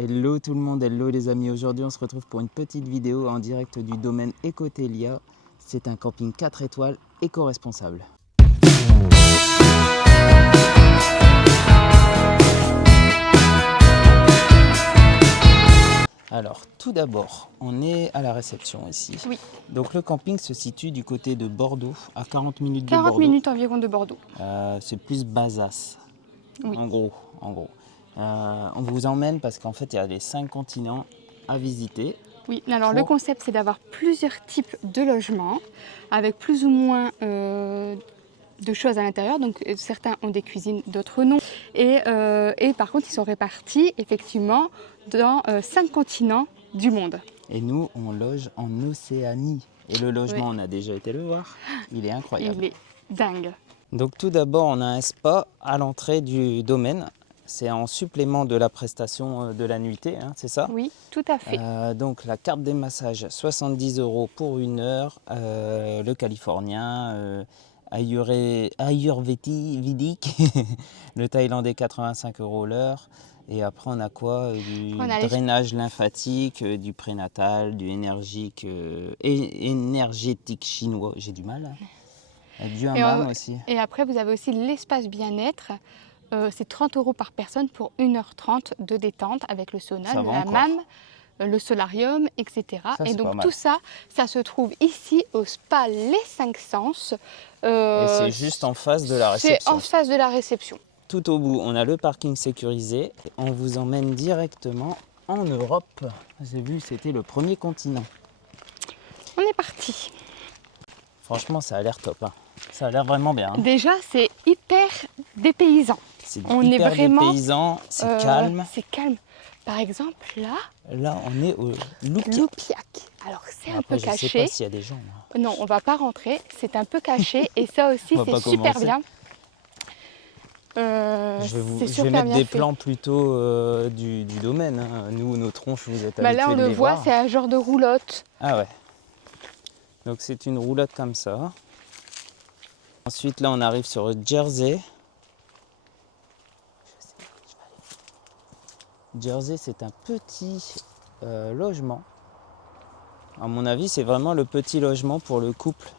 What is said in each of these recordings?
Hello tout le monde, hello les amis. Aujourd'hui on se retrouve pour une petite vidéo en direct du domaine Ecotelia. C'est un camping 4 étoiles éco-responsable. Alors tout d'abord, on est à la réception ici. Oui. Donc le camping se situe du côté de Bordeaux, à 40 minutes de 40 Bordeaux. minutes environ de Bordeaux. C'est plus Bazas, Oui. en gros. On vous emmène parce qu'en fait il y a les 5 continents à visiter. Oui, alors le concept c'est d'avoir plusieurs types de logements avec plus ou moins de choses à l'intérieur. Donc certains ont des cuisines, d'autres non. Et par contre ils sont répartis effectivement dans 5 continents du monde. Et nous on loge en Océanie. Et le logement, Oui. on a déjà été le voir, il est incroyable. Il est dingue. Donc tout d'abord on a un spa à l'entrée du domaine. C'est en supplément de la prestation de la nuitée, hein, c'est ça? Oui, tout à fait. Donc la carte des massages, 70 € pour 1 heure. Le californien, ayurvédique, le thaïlandais 85 € l'heure. Et après on a quoi? Du drainage lymphatique, du prénatal, du énergétique chinois, j'ai du mal. Du hammam aussi. Et après vous avez aussi l'espace bien-être. C'est 30 € par personne pour 1h30 de détente avec le sauna, le hammam, le solarium, etc. Et donc tout ça, ça se trouve ici au spa Les 5 Sens. Et c'est juste en face de la réception. C'est en face de la réception. Tout au bout, on a le parking sécurisé. On vous emmène directement en Europe. J'ai vu, c'était le premier continent. On est parti. Franchement, ça a l'air top. Hein. Ça a l'air vraiment bien. Hein. Déjà, c'est hyper dépaysant. On est vraiment dépaysant, c'est calme. C'est calme. Par exemple, là, on est au Loupiac. Alors, c'est un peu caché. Je sais pas s'il y a des gens. Là. Non, on va pas rentrer. C'est un peu caché. Et ça aussi, c'est super bien. Je vais mettre des plans plutôt du domaine. Hein. Nous, nos tronches, vous êtes habitués là, on le voit, c'est un genre de roulotte. Ah ouais. Donc, c'est une roulotte comme ça. Ensuite, là, on arrive sur Jersey. Jersey, c'est un petit logement. À mon avis, c'est vraiment le petit logement pour le couple.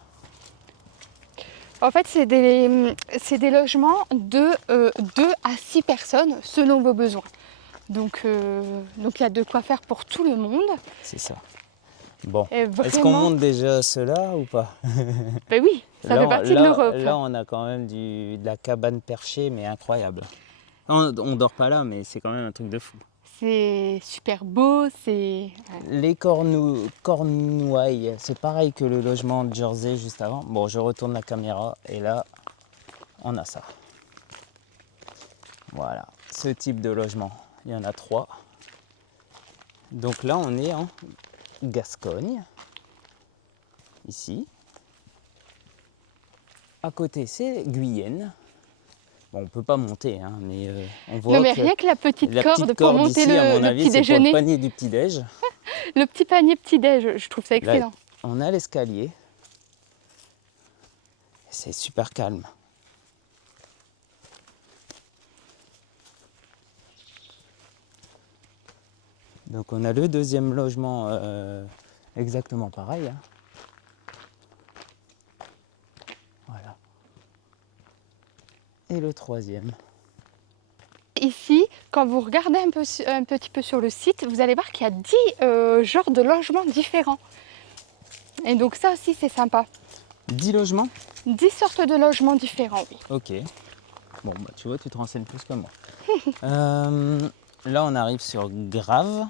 En fait, c'est des logements de 2 à 6 personnes selon vos besoins. Donc, il y a de quoi faire pour tout le monde. C'est ça. Bon, est-ce qu'on monte déjà cela ou pas? Ben oui, ça fait partie de l'Europe. Là, on a quand même de la cabane perchée, mais incroyable. On dort pas là, mais c'est quand même un truc de fou. C'est super beau, c'est... Les cornouailles, c'est pareil que le logement de Jersey juste avant. Bon, je retourne la caméra et là, on a ça. Voilà, ce type de logement. Il y en a 3. Donc là, on est en Gascogne, ici. À côté, c'est Guyenne. Bon, on ne peut pas monter, hein, mais on voit. Non, mais rien que la petite corde pour monter ici, le petit déjeuner. Pour le panier du petit-déj. Le petit panier petit-déj, je trouve ça excellent. Là, on a l'escalier. C'est super calme. Donc on a le deuxième logement exactement pareil. Hein. Voilà. Et le troisième. Ici, quand vous regardez un petit peu sur le site, vous allez voir qu'il y a 10 genres de logements différents. Et donc ça aussi, c'est sympa. 10 logements? 10 sortes de logements différents, oui. Ok. Bon, bah, tu vois, tu te renseignes plus que moi. Là, on arrive sur Grave.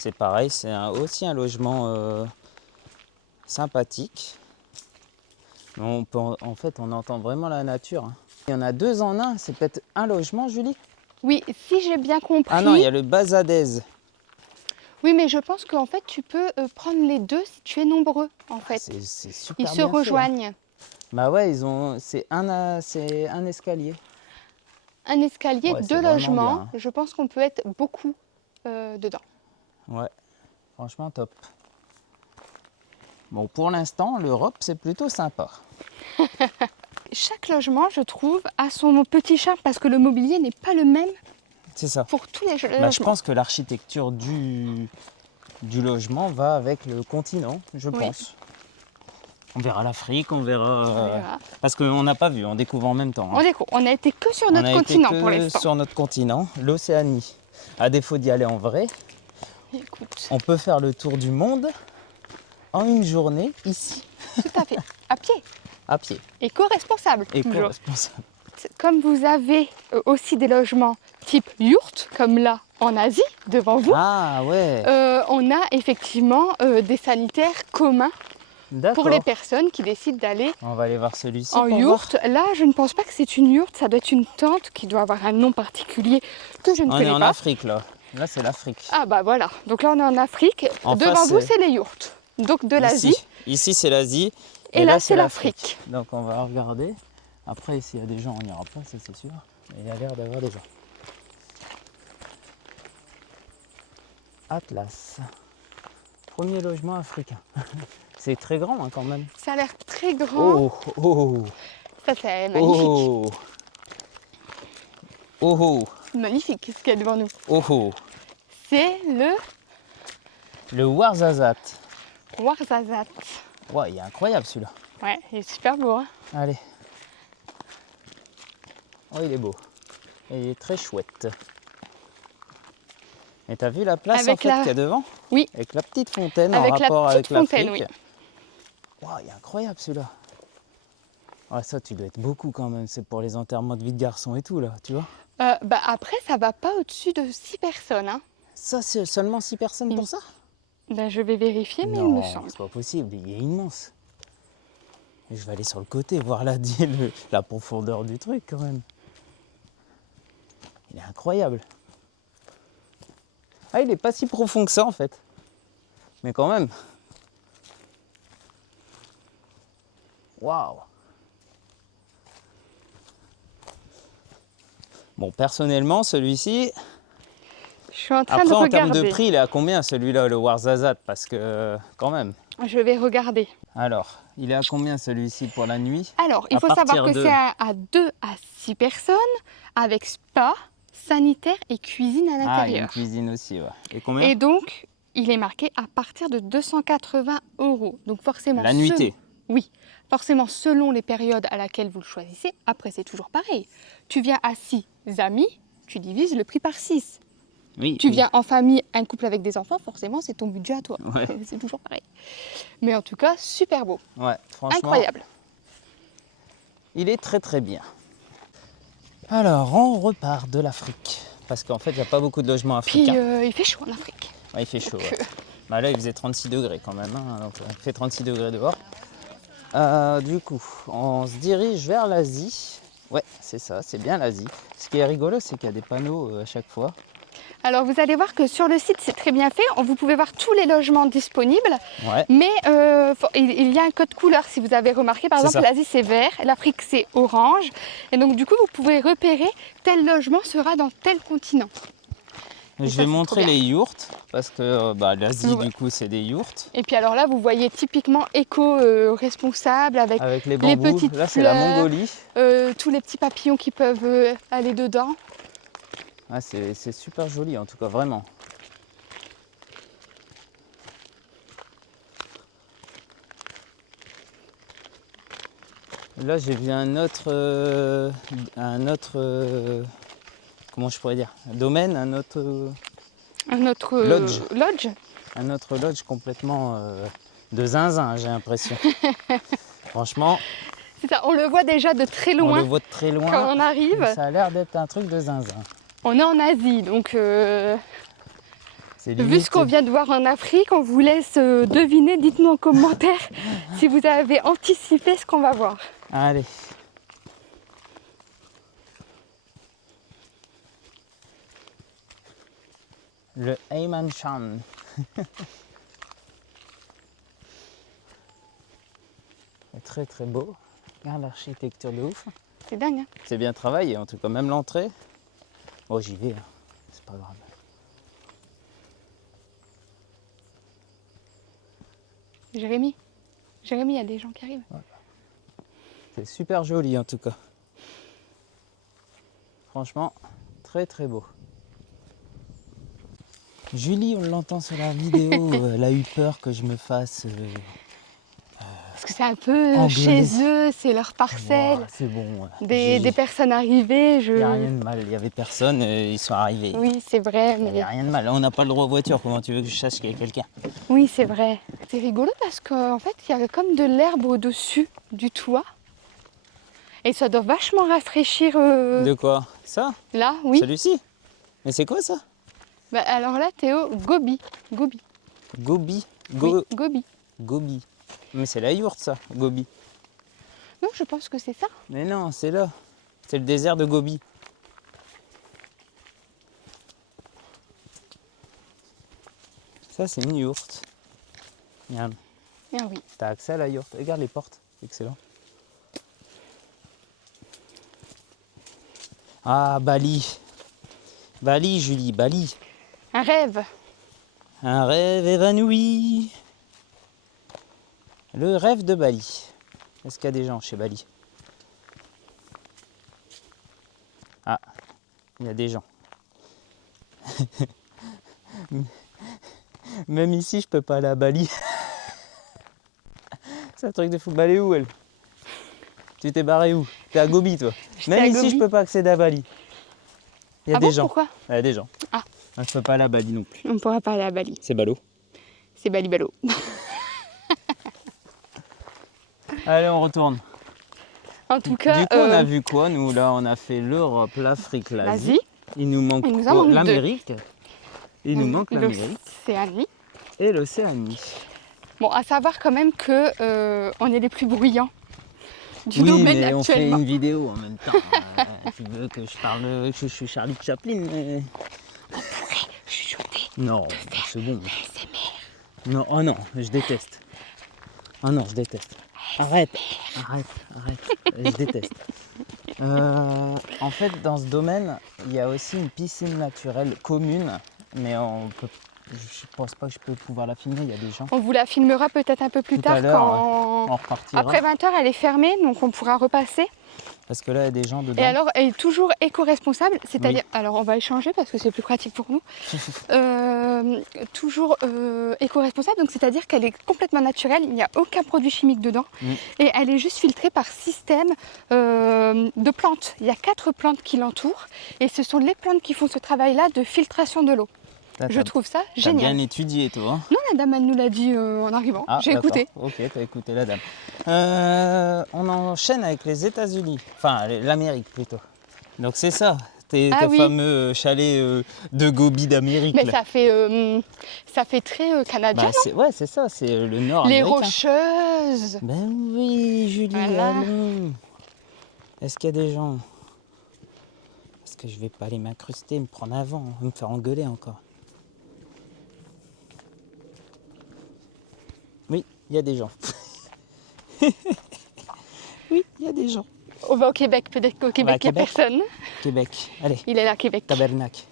C'est pareil, c'est aussi un logement sympathique. En fait, on entend vraiment la nature. Hein. Il y en a 2 en un, c'est peut-être un logement, Julie? Oui, si j'ai bien compris. Ah non, il y a le Bazadez. Oui, mais je pense qu'en fait, tu peux prendre les 2 si tu es nombreux, en fait. C'est super Ils bien se rejoignent. Fait, hein. Bah ouais, c'est un escalier. Un escalier, ouais, 2 logements. Bien, hein. Je pense qu'on peut être beaucoup dedans. Ouais, franchement top. Bon, pour l'instant, l'Europe, c'est plutôt sympa. Chaque logement, je trouve, a son petit charme parce que le mobilier n'est pas le même C'est ça. pour tous les Bah, je logements. pense que l'architecture du logement va avec le continent, je Oui. pense. On verra l'Afrique, on verra... On verra. Parce qu'on n'a pas vu, on découvre en même temps. Hein. On a été que sur On notre a continent été pour que l'instant. sur notre continent, l'Océanie. À défaut d'y aller en vrai, Écoute, on peut faire le tour du monde en une journée ici, tout à fait, à pied, à pied. éco-responsable toujours. Éco-responsable. Comme vous avez aussi des logements type yourte, comme là en Asie, devant vous, Ah ouais, on a effectivement des sanitaires communs d'accord. pour les personnes qui décident d'aller On va aller voir celui-ci en pour yourte. Là, je ne pense pas que c'est une yourte, ça doit être une tente qui doit avoir un nom particulier que je ne voir. On est connais en pas. Afrique là. Là c'est l'Afrique. Ah bah voilà, donc là on est en Afrique. En Devant face, vous, c'est les yourtes. Donc de l'Asie. Ici c'est l'Asie. Et là, c'est l'Afrique. Donc on va regarder. Après s'il y a des gens, on n'ira pas, ça c'est sûr. Mais il y a l'air d'avoir des gens. Atlas. Premier logement africain. C'est très grand hein, quand même. Ça a l'air très grand. Oh, oh, Ça, c'est magnifique. oh, oh, oh, Magnifique ce qu'il y a devant nous. oh, oh. C'est le Le Ouarzazate. Ouarzazate. Ouais, il est incroyable celui-là. Ouais, il est super beau. Hein. Allez. Oh, il est beau. Et il est très chouette. Et t'as vu la place Avec en fait la- qu'il y a devant? Oui. Avec la petite fontaine Avec en la rapport avec petite fontaine, l'Afrique. oui. Wow, il est incroyable celui-là. Ouais, ça, tu dois être beaucoup quand même. C'est pour les enterrements de vie de garçon et tout là, tu vois. Bah après, ça va pas au-dessus de 6 personnes. Hein. Ça, c'est seulement 6 personnes pour ça? Ben, je vais vérifier, mais il me Non, semble. c'est pas possible. Il est immense. Et je vais aller sur le côté voir la profondeur du truc quand même. Il est incroyable. Ah, il est pas si profond que ça en fait. Mais quand même. Waouh. Bon, personnellement, celui-ci, Je suis en train après de en termes regarder. de prix, il est à combien celui-là, le Ouarzazate? Parce que quand même. Je vais regarder. Alors, il est à combien celui-ci pour la nuit? Alors, il À faut savoir partir que de- c'est à 2 à 6 personnes avec spa, sanitaire et cuisine à Ah, il y a une l'intérieur. cuisine aussi, ouais. Et combien? Et donc, il est marqué à partir de 280 €. Donc forcément, La nuitée. Oui, forcément selon les périodes à laquelle vous le choisissez. Après, c'est toujours pareil. Tu viens à 6 amis, tu divises le prix par 6. Oui. Tu oui. viens en famille, un couple avec des enfants, forcément, c'est ton budget à toi. Ouais. C'est toujours pareil. Mais en tout cas, super beau, Ouais, franchement, incroyable. il est très très bien. Alors, on repart de l'Afrique. Parce qu'en fait, il n'y a pas beaucoup de logements Puis africains. il fait chaud en Afrique. Ouais, il fait chaud. Donc, Ouais. Bah là, il faisait 36 degrés quand même. Hein, donc, il fait 36 degrés dehors. Du coup, on se dirige vers l'Asie. Ouais, c'est ça, c'est bien l'Asie. Ce qui est rigolo, c'est qu'il y a des panneaux à chaque fois. Alors vous allez voir que sur le site c'est très bien fait, vous pouvez voir tous les logements disponibles, Ouais, mais il y a un code couleur si vous avez remarqué, par C'est exemple ça. l'Asie c'est vert, l'Afrique c'est orange, et donc du coup vous pouvez repérer tel logement sera dans tel continent. je ça, vais c'est montrer trop bien. les yourtes. Parce que l'Asie, Ouais. du coup, c'est des yourtes. Et puis alors là vous voyez typiquement éco-responsable avec Avec les les bambous. petites Là, c'est la fleurs, Mongolie. tous les petits papillons qui peuvent aller dedans. Ah, c'est super joli, en tout cas, vraiment. Là, j'ai vu un autre, comment je pourrais dire, un domaine, Un autre Lodge. lodge. un autre lodge complètement de zinzin, j'ai l'impression. Franchement, C'est ça, on le voit déjà de très on le loin voit de très loin. quand on arrive. Ça a l'air d'être un truc de zinzin. On est en Asie, donc C'est vu limite- ce qu'on vient de voir en Afrique, on vous laisse deviner. Dites-nous en commentaire si vous avez anticipé ce qu'on va voir. Allez. Le Ayman Shan. C'est très très beau. Regarde l'architecture de ouf. C'est dingue, hein? C'est bien travaillé, en tout cas, même l'entrée. Oh, j'y vais, hein. C'est pas grave. Jérémy, il y a des gens qui arrivent. C'est super joli, en tout cas. Franchement, très très beau. Julie, on l'entend sur la vidéo, elle a eu peur que je me fasse... Parce que c'est un peu engueuler. chez eux, c'est leur parcelle. Ouah, c'est bon. Des personnes arrivées, Il n'y a rien de mal, il n'y avait personne, ils sont arrivés. Oui, c'est vrai, Il n'y mais... a rien de mal, on n'a pas le droit aux voitures, comment tu veux que je sache qu'il y a quelqu'un? Oui, c'est vrai. C'est rigolo parce qu'en fait, il y a comme de l'herbe au-dessus du toit. Et ça doit vachement rafraîchir De quoi? Ça? là, oui. Celui-ci? Mais c'est quoi ça? Bah, alors là, Théo, gobi. Gobi. Gobi. Oui, gobi. Gobi. Mais c'est la yourte ça, Gobi. Non, je pense que c'est ça. Mais non, c'est là. C'est le désert de Gobi. Ça, c'est une yourte. Regarde, Ah oui. t'as accès à la yourte. Regarde les portes, excellent. Ah, Bali. Bali, Julie, Bali. Un rêve. Un rêve évanoui. Le rêve de Bali. Est-ce qu'il y a des gens chez Bali? Ah, il y a des gens. Même ici, je peux pas aller à Bali. C'est un truc de fou. Bah, elle est où, elle? Tu t'es barré où? T'es à Gobi, toi? Même à ici, Gobi. je peux pas accéder à Bali. Il y a Ah des bon, gens. pourquoi? Il y a des gens. Ah. Je peux pas aller à Bali non plus. On ne pourra pas aller à Bali. C'est ballot. C'est Bali Balo. Allez, on retourne. En tout cas, Du coup, on a vu quoi, nous? Là, on a fait l'Europe, l'Afrique, l'Asie. l'Asie, Il nous manque Il nous en quoi? manque L'Amérique. Il nous manque l'Amérique l'Océanie. et l'Océanie. Bon, à savoir quand même que on est les plus bruyants du Oui, domaine mais on fait actuellement. une vidéo en même temps. Tu veux que je parle, que je suis Charlie Chaplin, mais... Chuchoter. Non, c'est bon. Non, oh non, je déteste. Oh non, je déteste. Arrête, je déteste. En fait, dans ce domaine, il y a aussi une piscine naturelle commune, mais je pense pas que je peux pouvoir la filmer, il y a des gens. On vous la filmera peut-être un peu plus Tout tard à l'heure, quand... on repartira. Après 20h, elle est fermée, donc on pourra repasser. Parce que là, il y a des gens dedans. Et alors, elle est toujours éco-responsable, c'est-à-dire, alors on va échanger parce que c'est plus pratique pour nous. Toujours éco-responsable, donc c'est-à-dire qu'elle est complètement naturelle, il n'y a aucun produit chimique dedans. Et elle est juste filtrée par système de plantes. Il y a 4 plantes qui l'entourent et ce sont les plantes qui font ce travail-là de filtration de l'eau. Je trouve ça T'as génial. bien étudié, toi. Hein? Non, la dame, elle nous l'a dit en arrivant. Ah, J'ai écouté. Ok, t'as écouté la dame. On enchaîne avec les États-Unis, enfin l'Amérique plutôt. Donc c'est ça, tes oui. fameux chalets de Gobi d'Amérique. Mais là. ça fait très canadien, non? Ouais, c'est ça, c'est le nord Les américain. Rocheuses. Ben oui, Julie, Voilà. allons. Est-ce qu'il y a des gens? Parce que je vais pas aller m'incruster, me prendre avant, me faire engueuler encore. Oui, il y a des gens. Oui, il y a des gens. On va au Québec, peut-être qu'au Québec, il n'y a Québec. personne. Québec, allez, Il est là, Québec. tabernacle.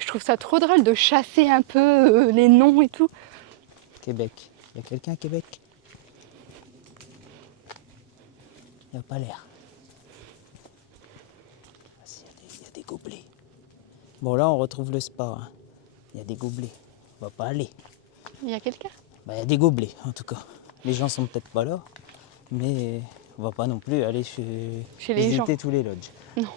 Je trouve ça trop drôle de chasser un peu les noms et tout. Québec. Il y a quelqu'un à Québec? Il n'y a pas l'air. Ah, si, il y a des gobelets. Bon, là, on retrouve le spa. Hein. Il y a des gobelets. On va pas aller. Il y a quelqu'un? Bah, il y a des gobelets, en tout cas. Les gens sont peut-être pas là, mais on va pas non plus aller Chez les visiter gens. tous les lodges. Non.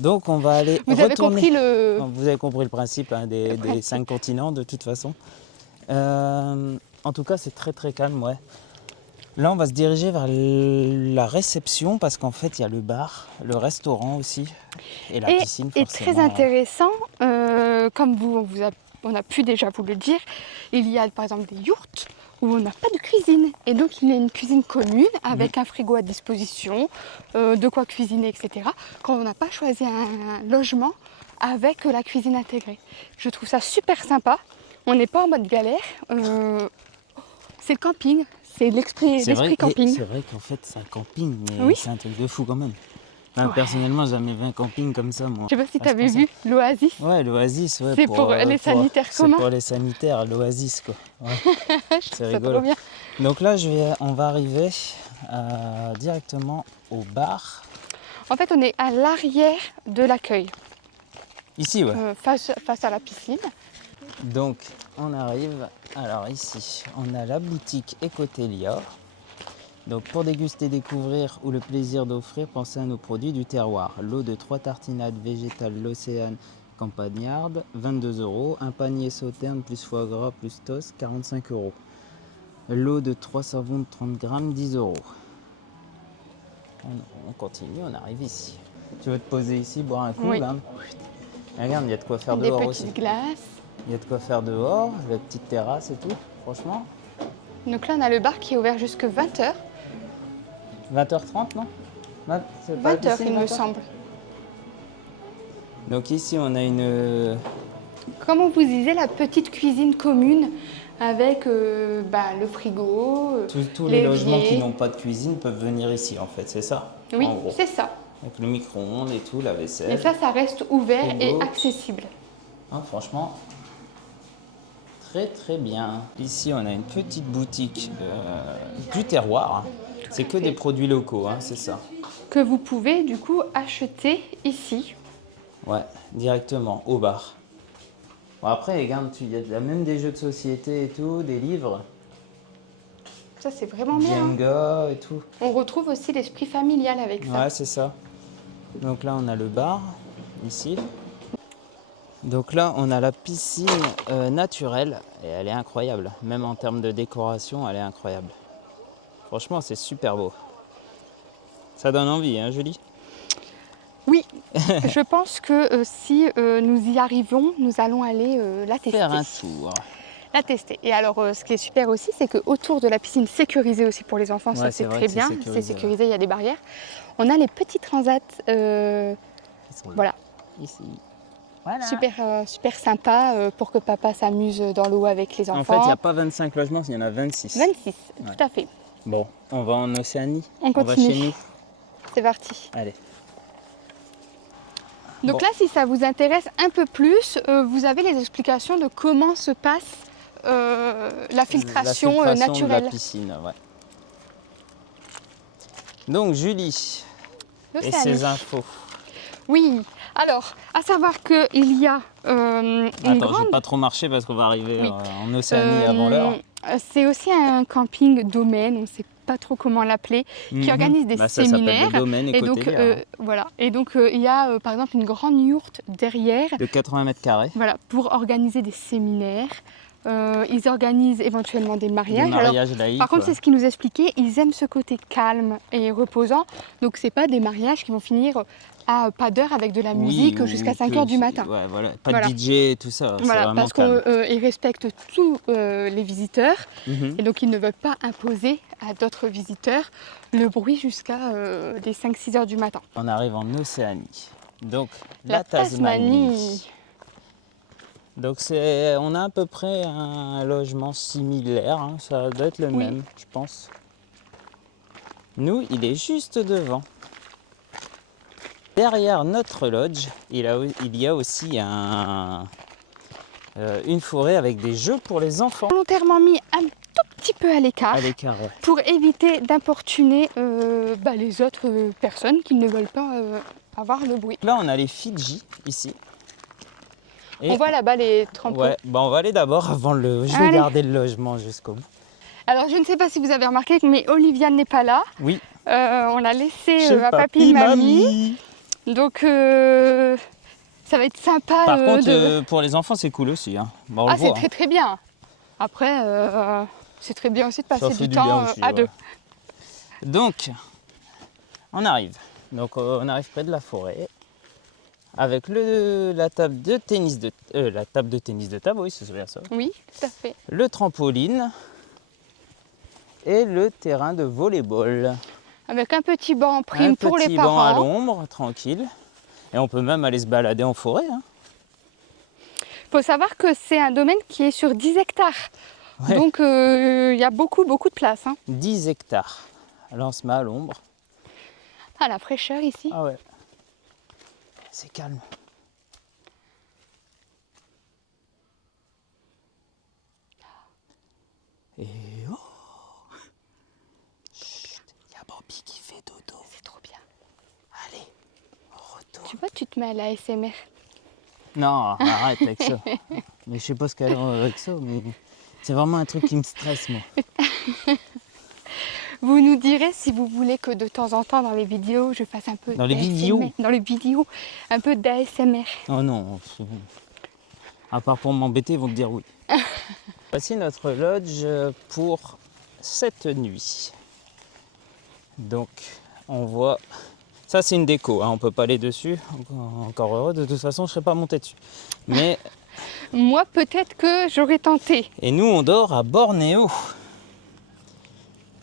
Donc, on va aller Vous avez retourner. compris le... Vous avez compris le principe hein, des principe. 5 continents, de toute façon. En tout cas, c'est très très calme, ouais. Là, on va se diriger vers la réception parce qu'en fait, il y a le bar, le restaurant aussi et la piscine, Et forcément. très intéressant, comme on a pu déjà vous le dire, il y a par exemple des yourtes où on n'a pas de cuisine. Et donc il y a une cuisine commune avec un frigo à disposition, de quoi cuisiner, etc. Quand on n'a pas choisi un logement avec la cuisine intégrée. Je trouve ça super sympa. On n'est pas en mode galère. C'est le camping, c'est l'esprit camping. C'est vrai qu'en fait, c'est un camping, mais Oui. c'est un truc de fou quand même. Enfin, Ouais. Personnellement, j'ai jamais vu un camping comme ça, moi. Je sais pas si tu avais Responsable. vu l'Oasis. Ouais, l'Oasis, ouais. C'est pour les sanitaires communs. C'est pour les sanitaires, l'Oasis, quoi. Ouais. Je C'est trouve ça rigolo. trop bien. Donc là, on va arriver directement au bar. En fait, on est à l'arrière de l'accueil. Ici, ouais. face à la piscine. Donc, on arrive. Alors ici, on a la boutique Ecotelia. Donc, pour déguster, découvrir ou le plaisir d'offrir, pensez à nos produits du terroir. L'eau de 3 tartinades végétales L'Océane Campagnarde, 22 €. Un panier sauterne plus foie gras plus toast, 45 €. L'eau de 3 savons de 30 grammes, 10 €. On continue, on arrive ici. Tu veux te poser ici, boire un coup Oui. là? Regarde, il y a de quoi faire Des dehors petites aussi. glaces. Il y a de quoi faire dehors, la petite terrasse et tout, franchement. Donc là, on a le bar qui est ouvert jusque 20h. 20h30, non? C'est pas la 20h, piscine, il me 20h? semble. Donc ici, on a une... Comme on vous disait, la petite cuisine commune avec le frigo, Tous les logements qui l'évier. n'ont pas de cuisine peuvent venir ici, en fait, c'est ça? Oui, En gros. c'est ça. Avec le micro-ondes et tout, la Et vaisselle. ça reste ouvert Frigo. et accessible. Ah, franchement, très très bien. Ici, on a une petite boutique du terroir. C'est que des produits locaux, hein, c'est ça. Que vous pouvez du coup acheter ici. Ouais, directement au bar. Bon, après, regarde, il y a même des jeux de société et tout, des livres, Ça, c'est vraiment bien. Jenga et tout. On retrouve aussi l'esprit familial avec ça. Ouais, c'est ça. Donc là, on a le bar, ici. Donc là, on a la piscine naturelle et elle est incroyable. Même en termes de décoration, elle est incroyable. Franchement, c'est super beau. Ça donne envie, hein, Julie? Oui, je pense que si nous y arrivons, nous allons aller la tester. Faire un tour. La tester. Et alors, ce qui est super aussi, c'est qu'autour de la piscine sécurisée aussi pour les enfants, Ouais, ça c'est c'est vrai très que c'est bien. sécurisé, C'est sécurisé, il y a des barrières. On a les petits transats, Ils sont là. voilà, Ici. Voilà. super sympa pour que papa s'amuse dans l'eau avec les enfants. En fait, il n'y a pas 25 logements, il y en a 26. 26, Ouais. tout à fait. Bon, on va en Océanie. On va continue. chez nous. C'est parti. Allez. Donc Bon. là, si ça vous intéresse un peu plus, vous avez les explications de comment se passe la filtration, de naturelle. la piscine, ouais. Donc, Julie et L'Océanie. ses infos. Oui, alors, à savoir qu'il y a une Attends, je grande... vais pas trop marcher parce qu'on va arriver Oui. en Océanie avant l'heure. C'est aussi un camping domaine, on ne sait pas trop comment l'appeler, qui organise des Ça s'appelle séminaires. le domaine Et donc, Ecotelia, voilà. Et donc, il y a par exemple une grande yourte derrière, de 80 mètres carrés. voilà, pour organiser des séminaires. Ils organisent éventuellement des mariages. Des mariages laïques. Par contre, c'est ce qu'ils nous expliquaient, ils aiment ce côté calme et reposant. Donc, c'est pas des mariages qui vont finir à pas d'heure avec de la musique jusqu'à 5h du matin. Ouais, voilà. Pas Voilà. de DJ et tout ça. C'est Voilà, vraiment parce calme. qu'ils respectent tous les visiteurs Mhm. et donc ils ne veulent pas imposer à d'autres visiteurs le bruit jusqu'à les 5-6 heures du matin. On arrive en Océanie. Donc, La Tasmanie. Donc, on a à peu près un logement similaire. Hein. Ça doit être le Oui. même, je pense. Nous, il est juste devant. Derrière notre lodge, il y a aussi une forêt avec des jeux pour les enfants. Volontairement mis un tout petit peu à l'écart À l'écart, ouais. pour éviter d'importuner les autres personnes qui ne veulent pas avoir le bruit. Là, on a les Fidji, ici. Et On voit là-bas les trampoles. ouais, on va aller d'abord avant le... Je vais Allez. garder le logement jusqu'au bout. Alors je ne sais pas si vous avez remarqué, mais Olivia n'est pas là. Oui. On l'a laissé Chez à papy et mamie. Donc ça va être sympa. Par contre, pour les enfants, c'est cool aussi. Hein. Bah, on le c'est voit, très très bien. Après, c'est très bien aussi de Ça passer fait du du bien temps aussi, à ouais. deux. Donc, on arrive. Donc, on arrive près de la forêt. Avec la table de tennis de table, oui, c'est bien ça. Oui, tout à fait. Le trampoline et le terrain de volley-ball. Avec un petit banc en prime Un pour les petit banc à parents. l'ombre, tranquille. Et on peut même aller se balader en forêt. Hein. Il faut savoir que c'est un domaine qui est sur 10 hectares. Ouais. Donc il y a beaucoup de place. Hein. 10 hectares. Alors on se met à l'ombre. Ah, la fraîcheur ici. Ah ouais. C'est calme. Et oh, il y a Bambi qui fait dodo. C'est trop bien. Allez, on retourne. Tu vois, tu te mets à la ASMR. Non, arrête avec ça. Mais je sais pas ce qu'elle a avec ça, mais c'est vraiment un truc qui me stresse, moi. Vous nous direz si vous voulez que de temps en temps dans les vidéos, je fasse un peu Dans les d'ASMR. vidéos? Dans les vidéos, un peu d'ASMR. Oh non, à part pour m'embêter, ils vont te dire oui. Voici notre lodge pour cette nuit. Donc, on voit... Ça, c'est une déco, hein, on peut pas aller dessus. Encore heureux, de toute façon, je ne serais pas monté dessus. Mais... Moi, peut-être que j'aurais tenté. Et nous, on dort à Bornéo.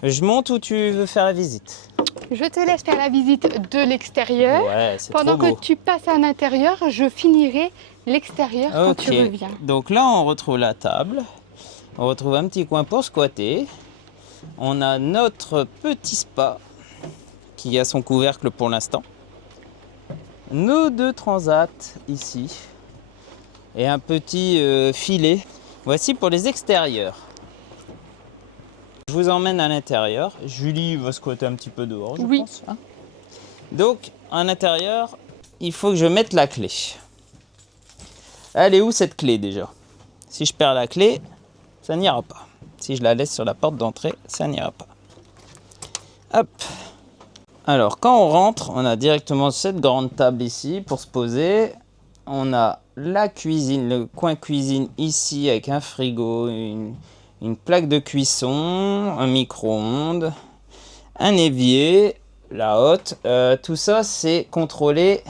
Je monte ou tu veux faire la visite? Je te laisse faire la visite de l'extérieur. Ouais, c'est Pendant trop beau. que tu passes à l'intérieur, je finirai l'extérieur quand tu reviens. Donc là, on retrouve la table. On retrouve un petit coin pour squatter. On a notre petit spa qui a son couvercle pour l'instant. Nos 2 transats ici. Et un petit filet. Voici pour les extérieurs. Je vous emmène à l'intérieur. Julie va squatter un petit peu dehors, je pense. Hein. Donc, à l'intérieur, il faut que je mette la clé. Elle est où cette clé déjà? Si je perds la clé, ça n'ira pas. Si je la laisse sur la porte d'entrée, ça n'ira pas. Hop. Alors, quand on rentre, on a directement cette grande table ici pour se poser. On a la cuisine, le coin cuisine ici avec un frigo, une plaque de cuisson, un micro-ondes, un évier, la hotte. Tout ça, c'est contrôlé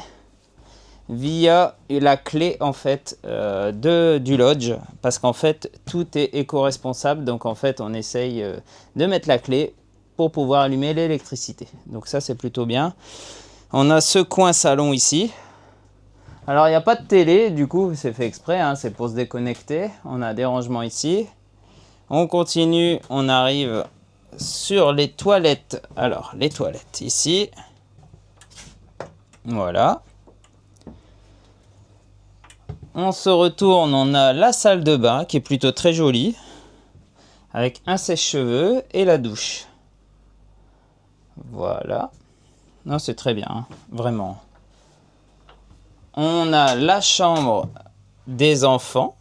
via la clé en fait du lodge, parce qu'en fait tout est éco-responsable. Donc en fait on essaye de mettre la clé pour pouvoir allumer l'électricité. Donc ça c'est plutôt bien. On a ce coin salon ici. Alors il n'y a pas de télé, du coup c'est fait exprès, hein, c'est pour se déconnecter. On a des rangements ici. On continue, on arrive sur les toilettes. Alors les toilettes ici. Voilà. On se retourne, on a la salle de bain qui est plutôt très jolie. Avec un sèche-cheveux et la douche. Voilà. Non, c'est très bien, hein, vraiment. On a la chambre des enfants.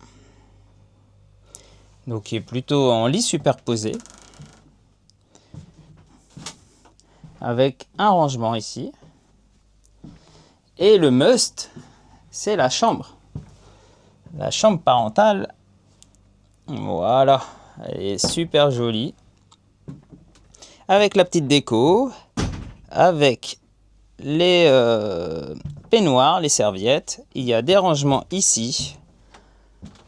Donc qui est plutôt en lit superposé. Avec un rangement ici. Et le must, c'est la chambre. La chambre parentale. Voilà. Elle est super jolie. Avec la petite déco. Avec les peignoirs, les serviettes. Il y a des rangements ici.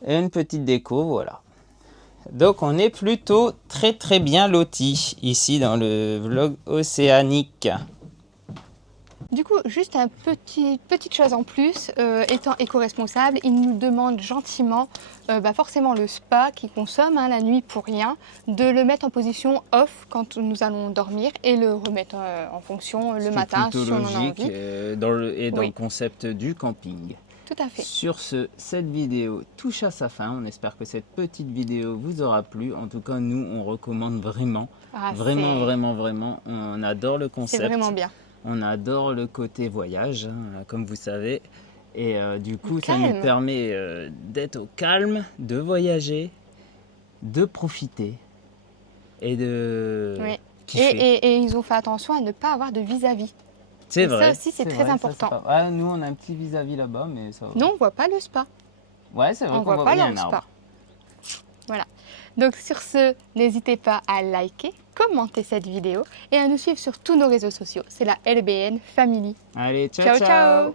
Et une petite déco, voilà. Donc on est plutôt très bien lotis ici dans le vlog océanique. Du coup, juste une petite chose en plus, étant éco-responsable, ils nous demandent gentiment, forcément le spa qui consomme la nuit pour rien, de le mettre en position off quand nous allons dormir et le remettre en fonction le matin si on en a envie. Dans le concept du camping. Tout à fait. Sur ce, cette vidéo touche à sa fin. On espère que cette petite vidéo vous aura plu. En tout cas, nous, on recommande vraiment. Vraiment. On adore le concept. C'est vraiment bien. On adore le côté voyage, hein, comme vous savez. Et du coup, ça calme. nous permet d'être au calme, de voyager, de profiter et de kiffer. Et ils ont fait attention à ne pas avoir de vis-à-vis. C'est vrai. Ça aussi, c'est très important. Ah, nous, on a un petit vis-à-vis là-bas, mais ça va. Non, on ne voit pas le spa. Ouais, c'est vrai On qu'on voit pas bien leur un arbre. spa. Voilà. Donc sur ce, n'hésitez pas à liker, commenter cette vidéo et à nous suivre sur tous nos réseaux sociaux. C'est la LBN Family. Allez, ciao. Ciao.